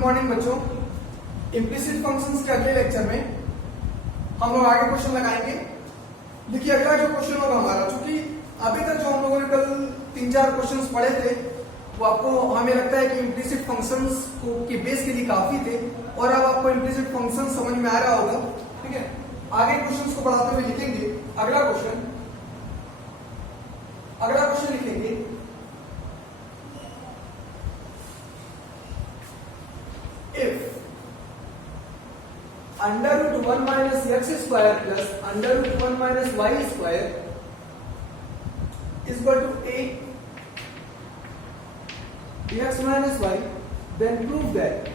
Morning बच्चों। Implicit functions के अगले लेक्चर में हम लोग आगे क्वेश्चन लगाएंगे। देखिए अगला जो क्वेश्चन होगा हमारा, चूंकि अभी तक जो हम लोगों ने कल 3-4 क्वेश्चंस पढ़े थे वो आपको हमें लगता है कि इम्प्लिसिट फंक्शंस को के बेस के लिए काफी थे और अब आपको इम्प्लिसिट फंक्शन समझ में आ रहा होगा। ठीक है, आगे क्वेश्चंस को बढ़ाते हुए लिखेंगे अगला क्वेश्चन लिखेंगे। If under root 1 minus x square plus under root 1 minus y square is equal to 8 dx minus y, then prove that,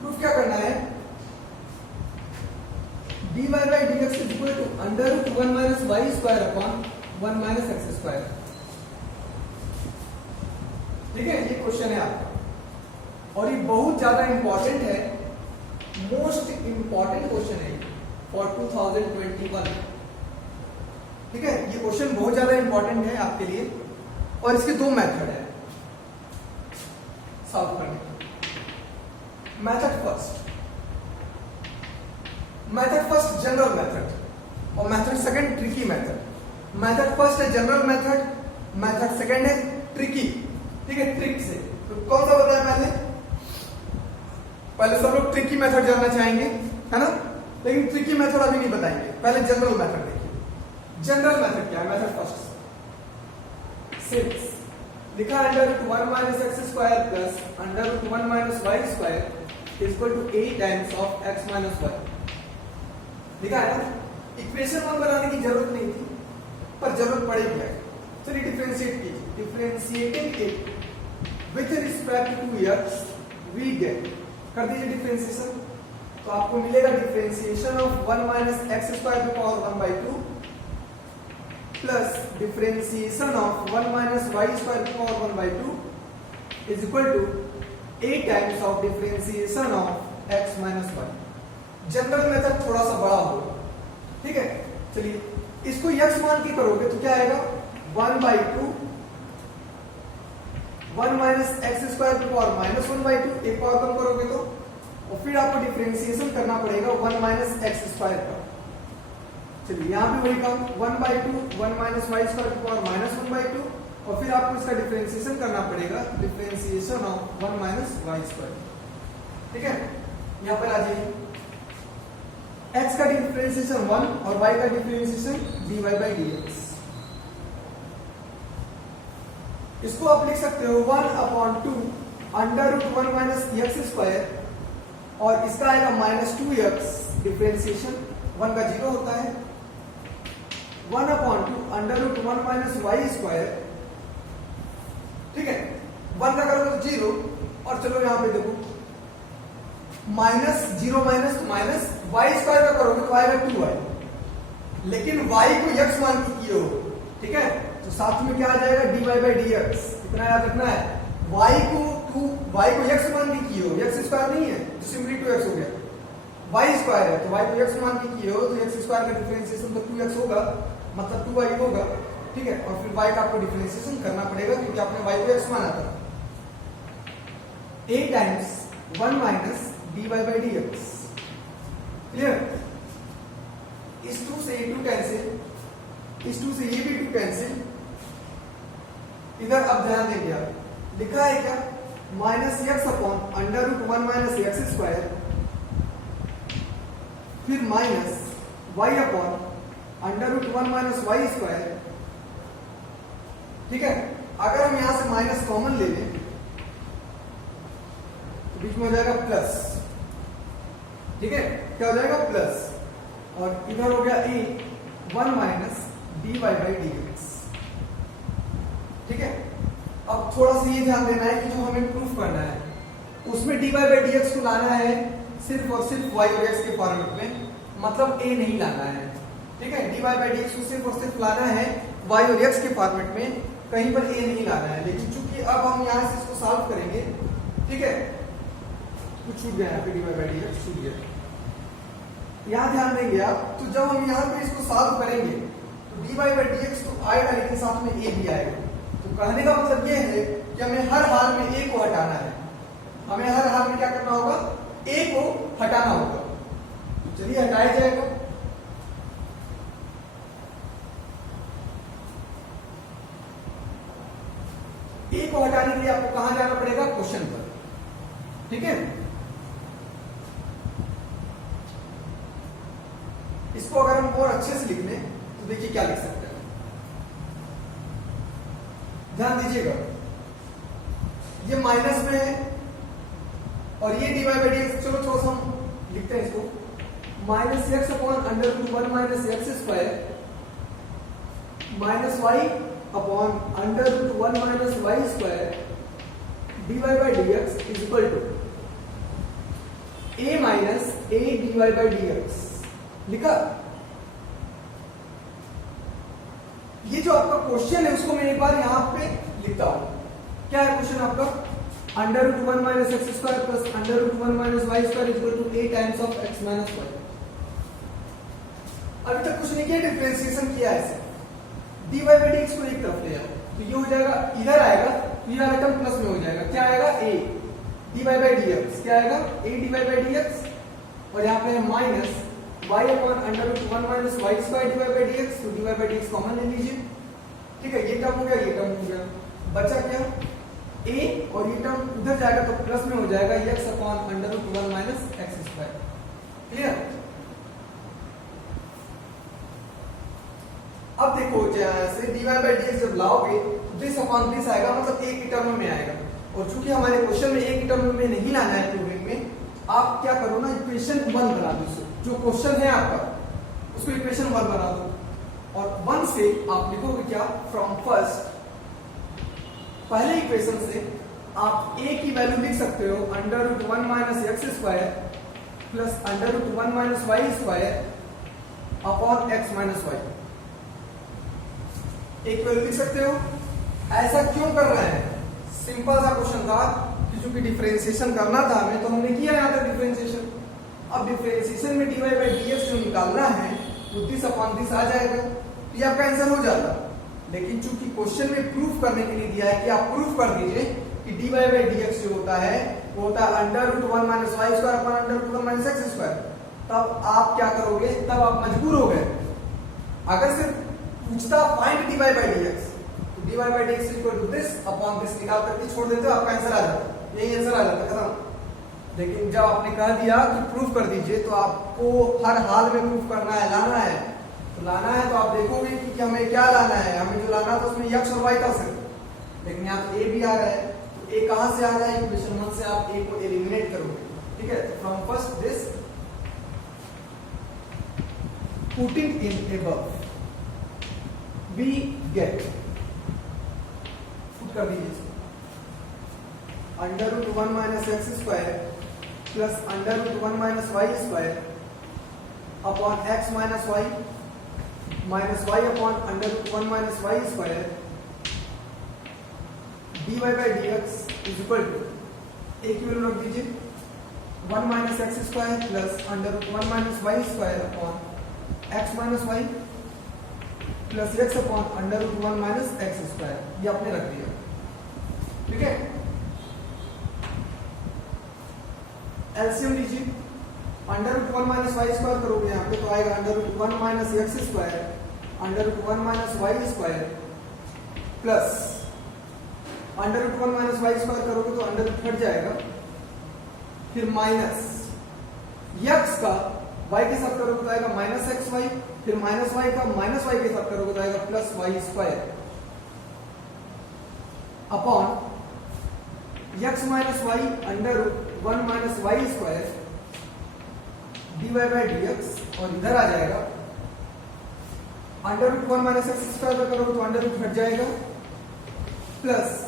proof क्या करना है, dy by dx is equal to under root 1 minus y square upon 1 minus x square। ठीक है, ये question है आपका और ये बहुत ज्यादा इंपॉर्टेंट है, मोस्ट इंपॉर्टेंट क्वेश्चन है फॉर 2021। ठीक है, ये क्वेश्चन बहुत ज्यादा इंपॉर्टेंट है आपके लिए और इसके दो मेथड है सॉल्व करने के। मेथड फर्स्ट जनरल मेथड और method second tricky method. Method first है जनरल मेथड, मेथड सेकंड है ट्रिकी। ठीक है, ट्रिक से तो कौन सा बताया पहले सब लोग ट्रिकी मेथड जानना चाहेंगे, है ना, लेकिन ट्रिकी मेथड अभी नहीं बताएंगे, पहले जनरल मेथड देखिए। जनरल मेथड क्या है? मेथड फर्स्ट सिंस लिखा under root 1 minus x square plus under root 1 minus Y square is equal to 8 times of X minus Y. लिखा है ना, इक्वेशन 1 बनाने की जरूरत नहीं थी पर जरूरत पड़ेगी। चलिए डिफरेंशिएट कीजिए। Differentiating it with respect to X we get, कर दीजिए डिफरेंशिएशन तो आपको मिलेगा differentiation of 1 minus x square to power 1/2 plus differentiation of 1 minus Y square to power 1/2 is equal to 8 times of differentiation of X minus Y. General method थोड़ा सा बड़ा होगा। ठीक है, चलिए इसको एक्स मान के करोगे तो क्या आएगा 1/2 1 minus x square to power minus 1/2, एक पावर कम करोगे तो, और फिर आपको डिफरेंशिएशन करना पड़ेगा 1 माइनस एक्स स्क्वायर का। चलिए यहाँ पे वही काम 1/2 1 minus Y square to power minus 1/2 और फिर आपको इसका डिफरेंशिएशन करना पड़ेगा differentiation of 1 minus Y square. ठीक है, यहाँ पर आ जाइए, एक्स का डिफरेंशिएशन 1 और वाई का डिफरेंशिएशन dy by dx। इसको आप लिख सकते हो 1/2 under root 1 minus x square और इसका आएगा -2x डिफरेंशिएशन, 1 का 0 होता है, 1/2 under root 1 minus Y square. ठीक है, 1 का करोगे तो 0 और चलो यहाँ पे देखो -0 माइनस तो माइनस, वाई स्क्वायर का करोगे तो आएगा 2y, लेकिन y को x मान के किए हो। ठीक है, तो साथ में क्या आ जाएगा dy by dx। इतना याद रखना है, y को x मान के किए हो, x स्क्वायर नहीं है तो सिंपली 2x हो गया, y स्क्वायर है तो y को x मान के किए हो तो x स्क्वायर का डिफरेंशिएशन तो 2x होगा, मतलब 2y होगा। ठीक है, और फिर y का आपको डिफरेंशिएशन करना पड़ेगा क्योंकि आपने y को x माना था। 8 times 1 minus dy by dx। Clear? इस 2 से ये 2 कैंसिल, इस 2 से ये भी 2 कैंसिल। इधर अब ध्यान देंगे आप, लिखा है क्या -x upon under root 1 minus x square फिर minus y upon under root 1 minus Y square. ठीक है, अगर हम यहां से माइनस कॉमन ले लें तो बीच में हो जाएगा प्लस। ठीक है, क्या हो जाएगा प्लस, और इधर हो गया a 1 minus dy by dx। ठीक है, अब थोड़ा सा ये ध्यान देना है कि जो हमें प्रूफ करना है उसमें dy by dx को लाना है सिर्फ और सिर्फ y और x के फॉर्मेट में, मतलब a नहीं लाना है। ठीक है, dy by dx को सिर्फ और सिर्फ लाना है y और x के फॉर्मेट में, कहीं पर a नहीं लाना है। लेकिन चूंकि अब हम यहाँ से इसको सॉल्व करेंगे, ठीक है, कुछ छूट गया यहाँ पे dy by dx छूट गया, यहाँ ध्यान देंगे आप। तो जब हम यहाँ पे इसको सॉल्व करेंगे तो dy by dx तो आएगा लेकिन साथ में a भी आएगा। तो कहने का मतलब ये है कि हमें हर हाल में a को हटाना है, हमें हर हाल हमें क्या करना होगा, ए को हटाना होगा। तो चलिए हटाया जाएगा। ए को हटाने के लिए आपको कहां जाना पड़ेगा, क्वेश्चन पर, ठीक है। इसको अगर हम और अच्छे से लिख लें तो देखिए क्या लिख सकते हैं, ध्यान दीजिएगा, ये माइनस में है और ये dy बाई dx, चलो थोड़ा सा हम लिखते हैं इसको, minus X upon under root 1 minus x square minus Y upon under root 1 minus Y square dy by dx is equal to a minus a dy by dx। लिखा। ये जो आपका क्वेश्चन है उसको मैं एक बार यहां पे लिखता हूं। क्या है क्वेश्चन आपका, under root 1 minus x square plus under root 1 minus Y square equal to a times of x minus Y. अभी तक कुछ नहीं किया, डिफरेंशिएशन किया है, dy बाई dx को एक तरफ ले आओ तो ये हो जाएगा, इधर आएगा तो ये आइटम प्लस में हो जाएगा, क्या आएगा, a dy बाई dx, क्या आएगा, a dy बाई dx, और यहाँ पे है minus y upon under root 1 minus Y square dy by dx, तो dy बाई dx कॉमन ले लीजिए, ठीक है। ये टर्म हो गया, ये टर्म हो गया, बचा क्या, a, और ये टर्म उधर जाएगा तो प्लस में हो जाएगा x upon under root 1 minus x square. Clear. अब देखो जैसे dy बाई dx जब लाओगे तो दिस अपॉन दिस आएगा, मतलब एक ही टर्म में आएगा, और चूंकि हमारे क्वेश्चन में एक ही टर्म में नहीं लाना है प्रूविंग में, आप क्या करो ना, इक्वेशन 1 बना दो, जो क्वेश्चन है आपका उसको इक्वेशन 1 बना दो, और 1 से आप लिखोगे क्या, फ्रॉम फर्स्ट, पहले इक्वेशन से आप a की वैल्यू लिख सकते हो under root 1 minus x square plus under root 1 minus Y square upon x minus Y, एक वैल्यू लिख सकते हो। ऐसा क्यों कर रहे हैं, सिंपल सा क्वेश्चन था कि चूंकि डिफरेंशिएशन करना था हमें, तो हमने किया यहाँ तक डिफरेंशिएशन। अब डिफरेंशिएशन में dy बाई dx जो निकालना है वो दिस अपॉन दिस आ जाएगा, तो ये आपका आंसर हो जाता। लेकिन चूंकि क्वेश्चन में प्रूफ करने के लिए दिया है कि आप प्रूफ कर दीजिए कि dy बाई dx जो होता है वो होता है under root 1 minus Y square upon under root 1 minus x square, तब आप क्या करोगे, तब आप मजबूर हो गए। अगर सिर्फ पूछता फाइंड dy बाई dx, तो dy by dx equal to this upon this निकाल करके छोड़ देते हो, आपका आंसर आ जाता, यही आंसर आ जाता, खत्म। लेकिन जब आपने कह दिया कि प्रूफ कर दीजिए, तो आपको हर हाल में प्रूफ करना है, लाना है, तो लाना है तो आप देखोगे कि हमें क्या लाना है, हमें जो लाना था उसमें x और y था सिर्फ, लेकिन यहाँ तो a भी आ रहा है, तो a कहां से आ रहा है, इक्वेशन 1 से आप a को एलिमिनेट करोगे, ठीक है। तो from first this putting in above we get, put कर दीजिए under root 1 minus x square plus under root 1 minus Y square upon x minus Y upon under root 1 minus Y square dy by dx is equal to, एक ही value रख दीजिए, 1 minus x square plus under root 1 minus Y square upon x minus y plus x upon under root 1 minus x square, ये आपने रख दिया, ठीक है। एलसीएम लीजिए, under root 1 minus Y square करोगे यहाँ पे तो आएगा under root 1 minus x square under root 1 minus Y square plus under root 1 minus Y square करोगे तो अंडर रूट हट जाएगा, फिर माइनस एक्स का वाई के साथ करोगे तो आएगा माइनस एक्स वाई, फिर माइनस वाई का माइनस वाई के साथ करोगे तो आएगा plus y square upon x minus y under root 1 minus Y square dy by dx, और इधर आ जाएगा under root 1 minus x square करोगे तो अंडर रूट हट जाएगा, plus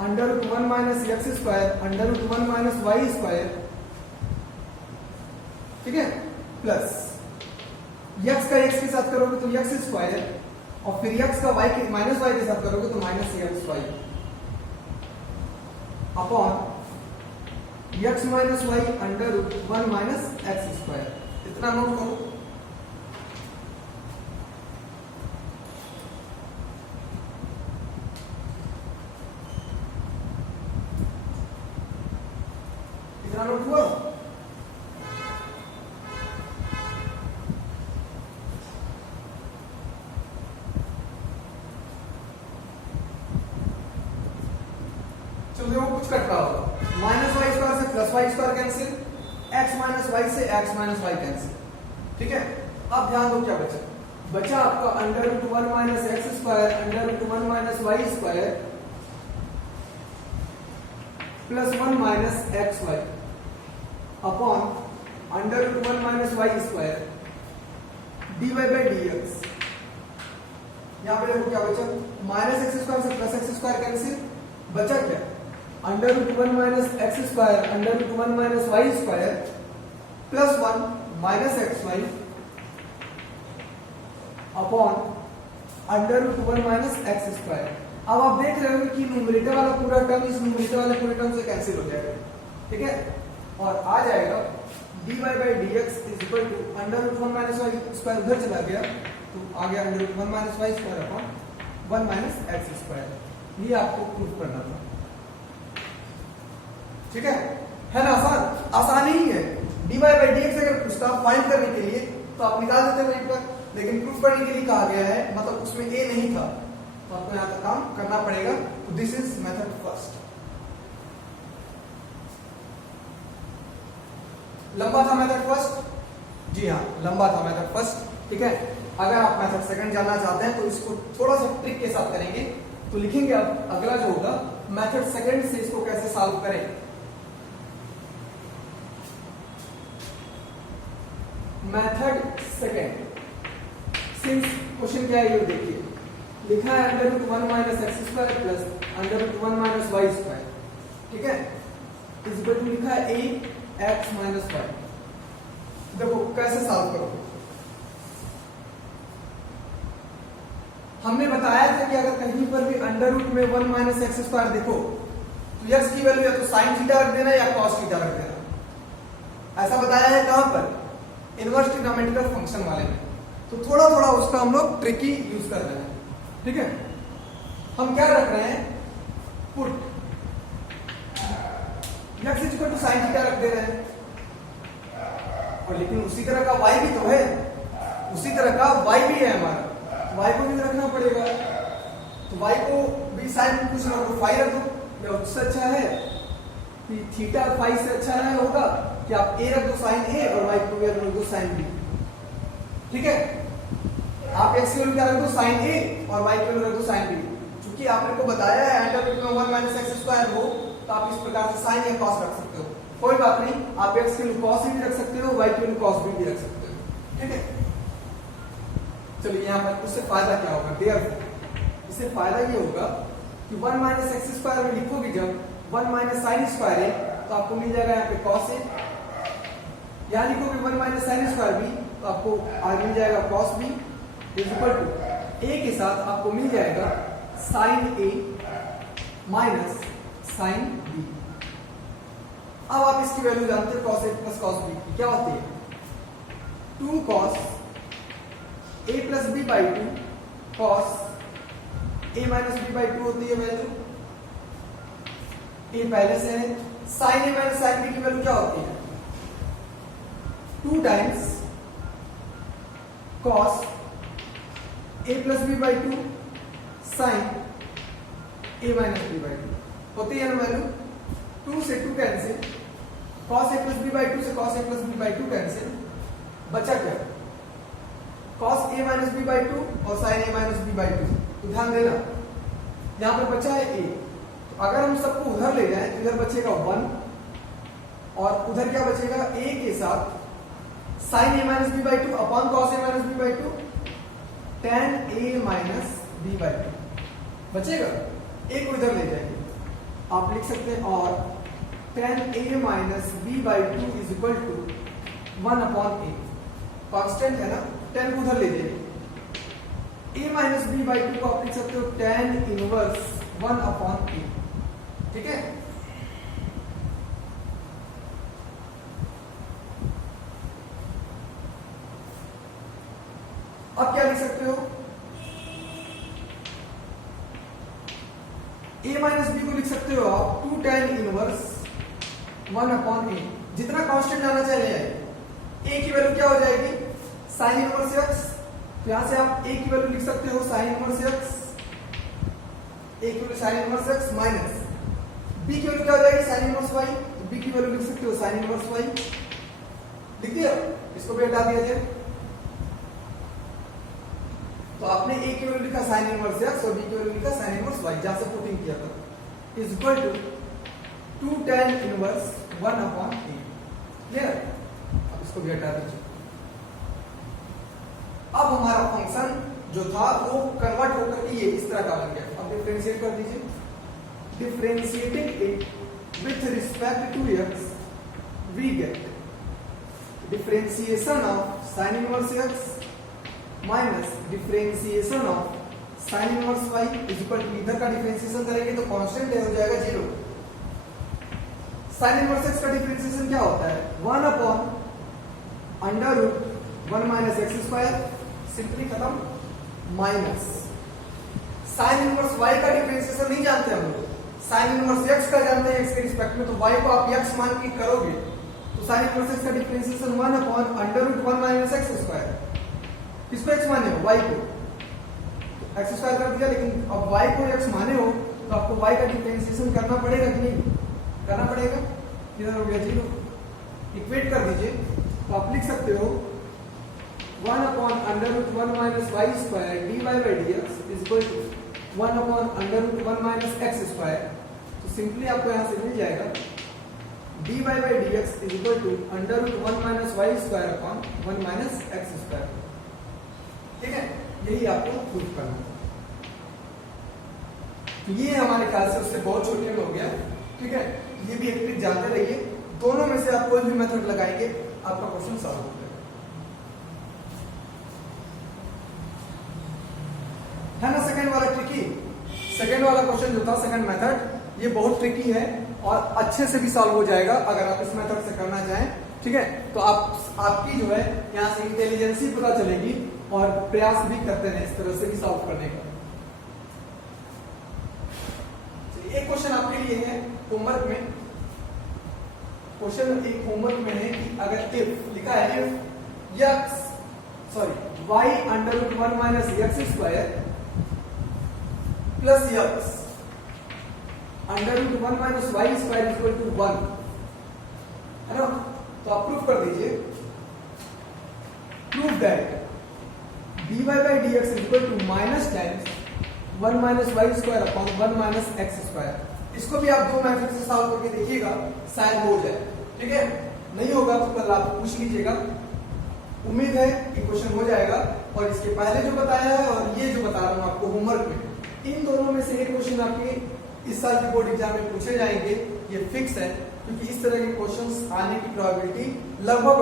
under root 1 minus x square under root 1 minus Y square, ठीक है, प्लस x का x के साथ करोगे तो x स्क्वायर, और फिर x का y के माइनस वाई के साथ करोगे तो minus x y upon x minus y under root 1 minus x square. इतना नोट करो। इतना नोट हुआ? चलो देखो कुछ कट रहा होगा, माइनस वाई स्क्वायर से plus y square cancel, x minus y से एक्स माइनस वाई कैंसिल, ठीक है। अब ध्यान दो क्या बचा, बचा आपका under root 1 minus x square under root 1 minus Y square plus 1 minus x y upon under root 1 minus Y square D y by D x. यहां पे देखो क्या बचा, माइनस एक्स स्क्वायर से प्लस एक्स स्क्वायर कैंसिल, बचा क्या under root 1 minus x square under root 1 minus Y square plus 1 minus x y upon under root 1 minus x square. अब आप देख रहे हो कि न्यूमरेटर वाला पूरा टर्म इस न्यूमरेटर वाले पूरे टर्म से कैंसिल हो जाएगा, ठीक है, और आ जाएगा dy by D x is equal to under root 1 minus Y square उधर चला गया तो आ गया under root 1 minus Y square upon 1 minus x square. ये आपको प्रूफ करना था, ठीक है ना, आसान आसान ही है। dy बाई डी एक्स अगर पूछता फाइंड करने के लिए तो आप निकाल देते वहीं पर, लेकिन प्रूफ करने के लिए कहा गया है, मतलब उसमें ए नहीं था तो आपको यहां तक काम करना पड़ेगा। तो दिस इज मेथड फर्स्ट। लंबा था मेथड फर्स्ट, जी हाँ लंबा था मेथड फर्स्ट, ठीक है। अगर आप मेथड सेकंड जानना चाहते हैं तो इसको थोड़ा सा ट्रिक के साथ करेंगे, तो लिखेंगे अब अगला जो होगा मेथड सेकंड से इसको कैसे सॉल्व करें। मेथड सेकंड, सिंस क्वेश्चन क्या है ये देखिए, लिखा है under root 1 minus x square plus under root 1 minus Y square, ठीक है, इस इक्वल टू लिखा है ए एक्स माइनस वाई। देखो कैसे सॉल्व करोगे, हमने बताया था कि अगर कहीं पर भी अंडर रूट में 1 माइनस एक्स स्क्वायर देखो तो एक्स की वैल्यू या तो साइन थीटा रख देना या कॉस थीटा रख देना, ऐसा बताया है कहां पर, इनवर्स ट्रिग्नोमेट्रिकल फंक्शन वाले में। तो थोड़ा थोड़ा उसका हम लोग ट्रिकी यूज कर रहे हैं, ठीक है। हम क्या रख रहे हैं, put x is equal to sine theta रख दे रहे हैं, और लेकिन उसी तरह का वाई भी तो है, उसी तरह का वाई भी है हमारा, वाई को भी रखना पड़ेगा। तो वाई को भी साइन कुछ ना तो फाई रख दो, या उससे अच्छा है कि थीटा फाई से अच्छा है होगा कि आप ए रख दो साइन ए और वाई को भी रख दो साइन बी, ठीक है। आप एक्स की वैल्यू क्या रख दो साइन ए और वाई की वैल्यू रख दो साइन बी। क्योंकि आपने को बताया है अंडर रूट में 1 माइनस एक्स स्क्वायर हो तो आप इस प्रकार से साइन या कॉस रख सकते हो, कोई बात नहीं, आप एक्स की वैल्यू कॉस भी रख सकते हो, वाई की वैल्यू कॉस भी रख सकते हो, ठीक है। चलिए यहाँ पर उससे फायदा क्या होगा, देयर इससे फायदा ये होगा कि 1 माइनस एक्स स्क्वायर में लिखोगे जब 1 माइनस साइन स्क्वायर है तो आपको मिल जाएगा यहाँ पे कॉस ए, यहाँ लिखोगे 1 माइनस साइन स्क्वायर बी तो आपको आगे मिल जाएगा cos B is equal to A के साथ आपको मिल जाएगा sine A minus sine B. अब आप इसकी वैल्यू जानते हो cos A plus cos B की क्या होती है, 2 cos A plus B by 2 cos A minus B by 2 होती है वैल्यू, ए पहले से है। Sine A minus sine B की वैल्यू क्या होती है, 2 times cos A plus B by 2 sine A minus B by 2 होती है ना वैल्यू। 2 से 2 cancel, cos A plus B by 2 से cos A plus B by 2 cancel, बचा क्या cos A minus B by 2 और sine A minus B by 2। तो ध्यान देना यहां पर बचा है ए, तो अगर हम सबको उधर ले जाएं तो इधर बचेगा 1 और उधर क्या बचेगा, ए के साथ sine A minus B by 2 upon cos A minus B by 2 tan A minus B by 2 बचेगा, ए को इधर ले जाएंगे आप लिख सकते हैं, और tan A minus B by 2 is equal to 1 upon A, constant है ना, tan को उधर ले जाइए, a माइनस बी बाई 2 को आप लिख सकते हो tan इनवर्स 1 अपॉन ए, ठीक है। अब क्या लिख सकते हो, a माइनस बी को लिख सकते हो आप 2 tan इनवर्स 1/a, जितना कांस्टेंट लाना चाहे ले आइए। a की वैल्यू क्या हो जाएगी, साइन इनवर्स x, तो यहां से आप a की वैल्यू लिख सकते हो साइन इनवर्स x, a की value sign inverse x minus b की वैल्यू क्या हो जाएगी साइन इनवर्स y, तो b की वैल्यू लिख सकते हो साइन इनवर्स y, लिख दिया, इसको भी हटा दिया जाए। तो आपने a की वैल्यू लिखा साइन इनवर्स x और b की वैल्यू लिखा साइन इनवर्स y, जहां से पुटिंग किया था, is equal to 2 tan inverse 1/a। Clear, अब इसको भी हटा दीजिए। अब हमारा फंक्शन जो था वो कन्वर्ट होकर के ये इस तरह का बन गया। अब डिफरेंशिएट कर दीजिए, differentiating it with respect to x we get differentiation of sine inverse x minus differentiation of sine inverse y is equal to, इधर का डिफरेंशिएशन करेंगे तो कांस्टेंट हो जाएगा 0। साइन इनवर्स x का डिफरेंशिएशन क्या होता है, 1/√1 माइनस एक्स स्क्वायर, सिंपली खत्म, माइनस साइन इनवर्स y का डिफरेंशिएशन नहीं जानते हम लोग, साइन इनवर्स x का जानते हैं x के रिस्पेक्ट में, तो y को आप x मान के करोगे तो साइन इनवर्स x का डिफरेंशिएशन 1/√1 माइनस एक्स स्क्वायर, किसको x माने हो, y को, एक्स स्क्वायर कर दिया, लेकिन अब y को x माने हो तो आपको y का डिफरेंशिएशन करना पड़ेगा कि नहीं, करना पड़ेगा। इधर हो गया 0, इक्वेट कर दीजिए, तो आप लिख सकते हो 1/√1 minus y square dy by dx is equal to 1/√1 minus x square, तो सिंपली आपको यहां से मिल जाएगा dy by dx is equal to √1 minus y square upon 1 minus x square. ठीक है, यही आपको प्रूफ करना है। तो ये हमारे ख्याल से उससे बहुत छोटे में हो गया। ठीक है, ये भी एक ट्रिक जानते रहिए, दोनों में से आप कोई भी मेथड लगाएंगे आपका क्वेश्चन सॉल्व हो जाएगा, है ना। सेकंड वाला ट्रिकी, सेकंड वाला क्वेश्चन जो था, सेकंड मेथड, ये बहुत ट्रिकी है और अच्छे से भी सॉल्व हो जाएगा अगर आप इस मेथड से करना चाहें। ठीक है, तो आपकी जो है यहाँ से इंटेलिजेंसी पता चलेगी और प्रयास भी करते रहे इस तरह से भी सॉल्व करने का। एक क्वेश्चन आपके लिए है होमवर्क में, क्वेश्चन एक होमवर्क में है कि अगर इफ लिखा है if y√1 minus x square plus x √1 minus Y square is equal to 1, है ना। तो आप प्रूफ कर दीजिए, proof that dy by dx is equal to minus times 1 minus Y square upon 1 minus x square. इसको भी आप दो मेथड से सॉल्व करके देखिएगा, शायद हो जाए। ठीक है, नहीं होगा तो कल आप पूछ लीजिएगा, उम्मीद है कि क्वेश्चन हो जाएगा। और इसके पहले जो बताया है और ये जो बता रहा हूं आपको होमवर्क में, इन दोनों में से एक क्वेश्चन आपके इस साल के बोर्ड एग्जाम में पूछे जाएंगे, ये फिक्स है, क्योंकि इस तरह के क्वेश्चंस आने की प्रोबेबिलिटी लगभग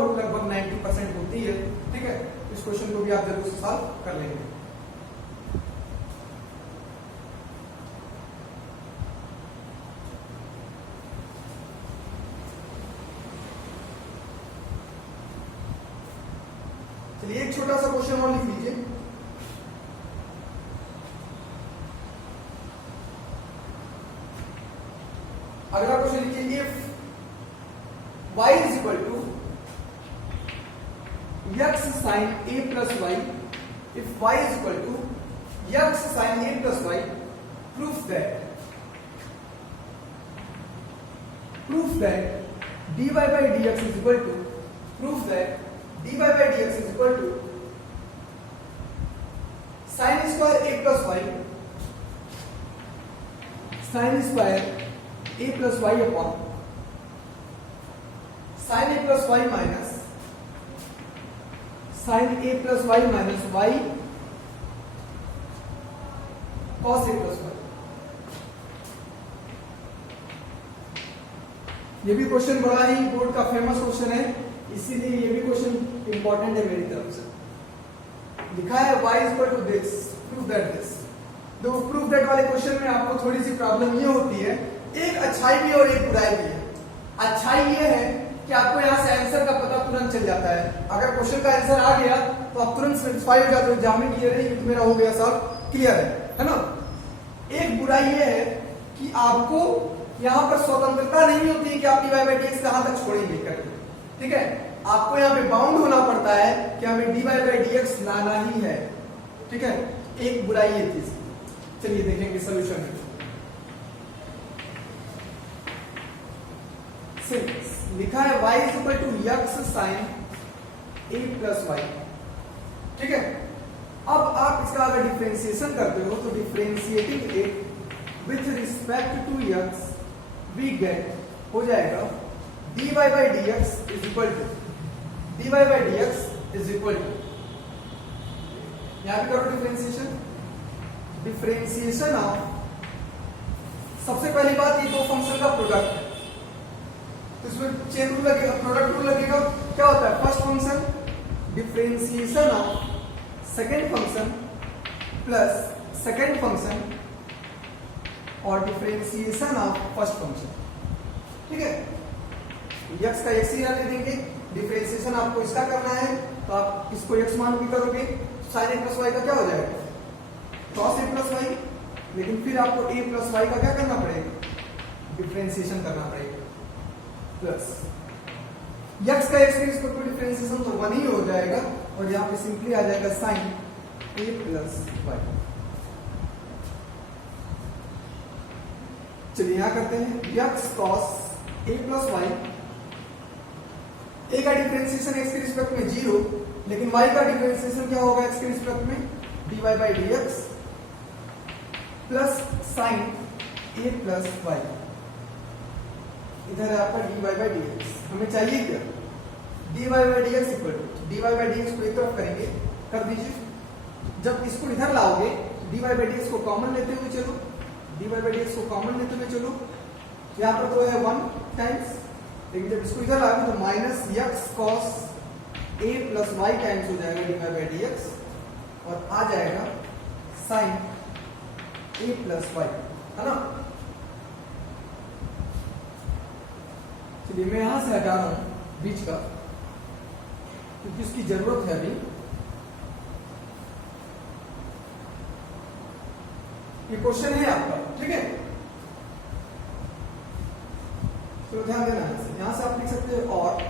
90% होती है। ठीक है, इस क्वेश्चन को भी आप जरूर से सॉल्व कर लेंगे। चलिए एक छोटा सा क्वेश्चन और लिख लीजिए। अगला क्वेश्चन लिखिए, if y is equal to x sine a plus y, if y is equal to x sine a plus y, proof that dy by dx is equal to, proof that dy by dx is equal to sine square a plus y, sine square a plus Y upon sine a plus Y minus sine a plus Y minus Y cos a plus y. ये भी question बड़ा ही board का famous question है, इसीलिए ये भी question important है मेरी तरफ से। लिखा है y is equal to this, proof that this. तो प्रूफ दैट वाले क्वेश्चन में आपको थोड़ी सी प्रॉब्लम ये होती है, एक अच्छाई भी और एक बुराई भी है। अच्छाई ये है कि आपको यहाँ से आंसर का पता तुरंत चल जाता है, अगर क्वेश्चन का आंसर आ गया तो आप तुरंत सेटिस्फाई हो जाते हो, एग्जाम में क्लियर है, तो मेरा हो गया सॉल्व, क्लियर है ना। एक बुराई ये है कि आपको यहाँ पर स्वतंत्रता नहीं होती है कि आप dy बाई डी एक्स कहां तक छोड़ेंगे करके, ठीक है। आपको यहाँ पे बाउंड होना पड़ता है कि हमें dy बाई डी एक्स लाना ही है, ठीक है। एक बुराई ये चीज, चलिए देखेंगे सोल्यूशन में। लिखा है y is equal to x sine a plus Y, ठीक है। अब आप इसका अगर डिफरेंशिएशन करते हो तो differentiating it with respect to x we get हो जाएगा dy by D x is equal to dy by D x is equal to, यहां पे करो डिफरेंशिएशन, डिफरेंशिएशन ऑफ, सबसे पहली बात ये दो फंक्शन का प्रोडक्ट है तो इसमें चेन रूल लगेगा, प्रोडक्ट रूल लगेगा। क्या होता है, first function differentiation of second function plus second function और डिफरेंशिएशन ऑफ फर्स्ट फंक्शन, ठीक है। यक्स का एक्स ही रहने देंगे, डिफरेंशिएशन आपको इसका करना है तो आप इसको एक्स मान के करोगे, साइन ए प्लस वाई का क्या हो जाएगा, कॉस ए प्लस वाई। लेकिन फिर आपको ए प्लस वाई का क्या करना पड़ेगा, डिफरेंशिएशन करना पड़ेगा, प्लस यक्स का एक्स के डिफरेंशिएशन तो 1 ही हो जाएगा और यहाँ पे सिंपली आ जाएगा साइन ए प्लस वाई। चलिए यहां करते हैं x cos A plus Y, ए का डिफरेंशिएशन एक्स के रिस्पेक्ट में 0, लेकिन वाई का डिफरेंशिएशन क्या होगा एक्स के रिस्पेक्ट में, dy by D x plus sine A plus y. इधर है आपका dy बाई डी एक्स, हमें चाहिए क्या, dy by D x equal to dy by D x को एक तरफ करेंगे, कर दीजिए। जब इसको इधर लाओगे dy बाई डी एक्स को कॉमन लेते हुए चलो, dy बाई डी एक्स को कॉमन लेते हुए चलो, यहाँ पर तो है 1 टाइम्स, लेकिन जब इसको इधर लाओगे तो minus x cos A plus Y times हो जाएगा dy बाई डी एक्स और आ जाएगा साइन ए प्लस वाई, है ना। चलिए मैं यहां से हटा रहा हूं बीच का क्योंकि उसकी जरूरत है अभी। ये क्वेश्चन है आपका, ठीक है, तो ध्यान देना है। यहां से आप लिख सकते हो और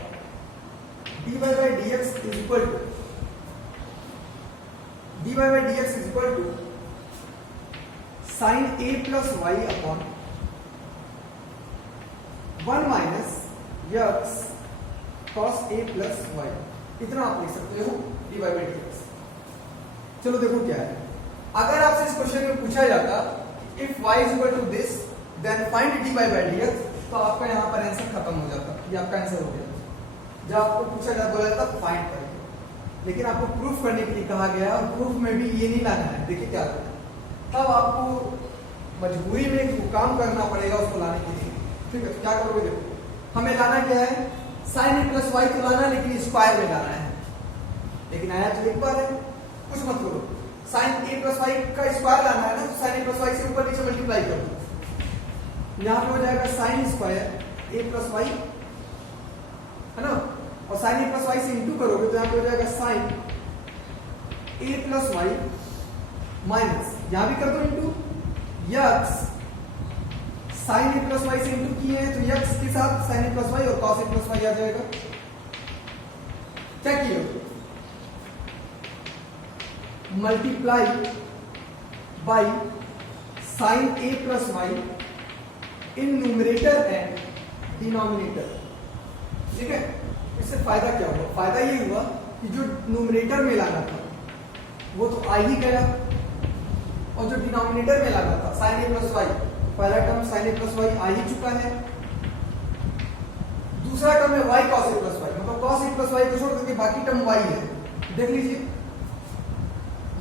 dy by D x is equal to dy by D x is equal to sine A plus Y upon 1 minus x cos A plus y, इतना आप लिख सकते हो dy बाई डी एक्स। चलो देखो क्या है, अगर आपसे इस क्वेश्चन में पूछा जाता if y is equal to this then find dy by D x, तो आपका यहाँ पर आंसर खत्म हो जाता, ये आपका आंसर हो गया। जब आपको पूछा जाता बोला जाता फाइंड करेंगे, लेकिन आपको प्रूफ करने के लिए कहा गया और प्रूफ में भी ये नहीं लाना है। देखिए क्या होता है, तब आपको मजबूरी में वो काम करना पड़ेगा उसको लाने के लिए, ठीक है। क्या करोगे, देखो हमें लाना क्या है, साइन ए प्लस वाई तो लाना है लेकिन स्क्वायर में लाना है, लेकिन आया तो एक बार है, कुछ मत करो, साइन ए प्लस वाई का स्क्वायर लाना है ना, तो साइन ए प्लस वाई से ऊपर नीचे मल्टीप्लाई कर दो, यहाँ पे हो जाएगा sine square A plus y, है ना, और साइन ए प्लस वाई से इंटू करोगे तो यहाँ पे हो जाएगा sine A plus Y minus, यहां भी कर दो into x sine A plus y से इंटू किए हैं तो यक्स के साथ साइन ए प्लस वाई और कॉस ए प्लस वाई आ जाएगा। क्या किए, multiply by sine A plus y in numerator and denominator, ठीक है। इससे फायदा क्या हुआ, फायदा ये हुआ कि जो न्यूमरेटर में लाना था वो तो आ ही गया और जो डिनोमिनेटर में लाना था साइन ए प्लस वाई, पहला term sign A plus y आ ही चुका है, दूसरा टर्म है Y cos A plus Y, मतलब कॉस ए प्लस वाई को छोड़ करके बाकी टर्म वाई है। देख लीजिए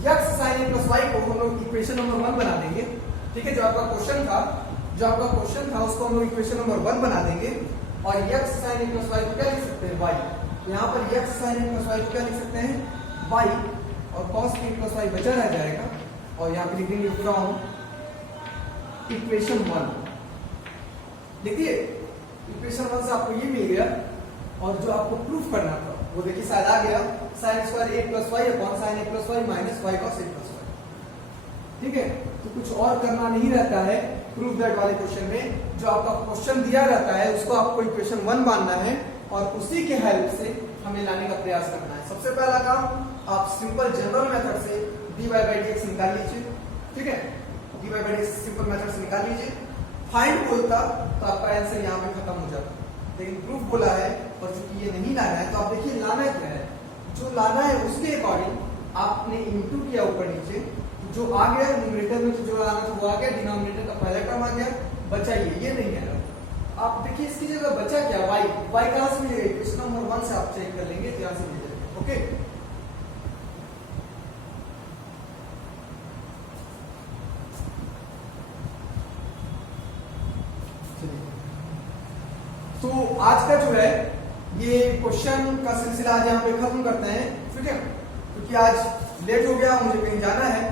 x sine A plus Y को हम लोग इक्वेशन नंबर 1 बना देंगे, ठीक है। जो आपका क्वेश्चन था उसको हम लोग इक्वेशन नंबर 1 बना देंगे और x sine A plus Y को क्या लिख सकते हैं, वाई। तो यहाँ पर x sine A plus Y को क्या लिख सकते हैं, वाई, और कॉस ए प्लस वाई बचा रह जाएगा और यहाँ पे लिखेंगे फ्रॉम इक्वेशन 1। देखिए इक्वेशन 1 से आपको ये मिल गया और जो आपको प्रूफ करना था वो देखिए शायद आ गया, sine square A plus Y upon sine A plus Y minus Y cos A plus Y, ठीक है। तो कुछ और करना नहीं रहता है प्रूफ दैट वाले क्वेश्चन में। जो आपका क्वेश्चन दिया रहता है उसको आपको इक्वेशन 1 मानना है और उसी के हेल्प से हमें लाने का प्रयास करना है। सबसे पहला काम आप सिंपल जनरल मेथड से dy/dx निकाल लीजिए, ठीक है, dy/dx सिंपल मेथड से निकाल लीजिए। फाइंड बोलता तो आपका आंसर यहाँ पे खत्म हो जाता, लेकिन प्रूफ बोला है और चूंकि ये नहीं लाना है तो आप देखिए लाना क्या है। जो लाना है उसके अकॉर्डिंग आपने इंटू किया ऊपर नीचे, जो आ गया न्यूमरेटर में तो जो लाना था वो आ गया, डिनोमिनेटर का पहला टर्म आ गया, बचा ये नहीं है। आप देखिए इसकी जगह बचा क्या, y कहां से मिलेगा, क्वेश्चन नंबर 1 से आप चेक कर लेंगे, ध्यान से मिल जाएगा। ओके, तो आज का जो है ये क्वेश्चन का सिलसिला आज यहाँ पे खत्म करते हैं, ठीक है, क्योंकि आज लेट हो गया, मुझे कहीं जाना है।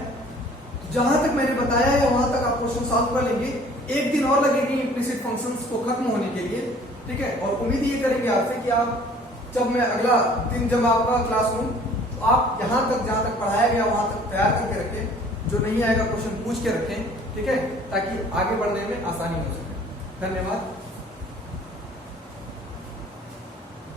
तो जहां तक मैंने बताया है वहां तक आप क्वेश्चन सॉल्व कर लेंगे। एक दिन और लगेगी इम्प्लिसिट फंक्शंस को खत्म होने के लिए, ठीक है, और उम्मीद ये करेंगे आपसे कि आप जब मैं अगला दिन जब आपका क्लास लूं तो आप यहाँ तक जहां तक पढ़ाया गया वहां तक तैयार करके रखें, जो नहीं आएगा क्वेश्चन पूछ के रखें, ठीक है, ताकि आगे बढ़ने में आसानी हो सके। धन्यवाद।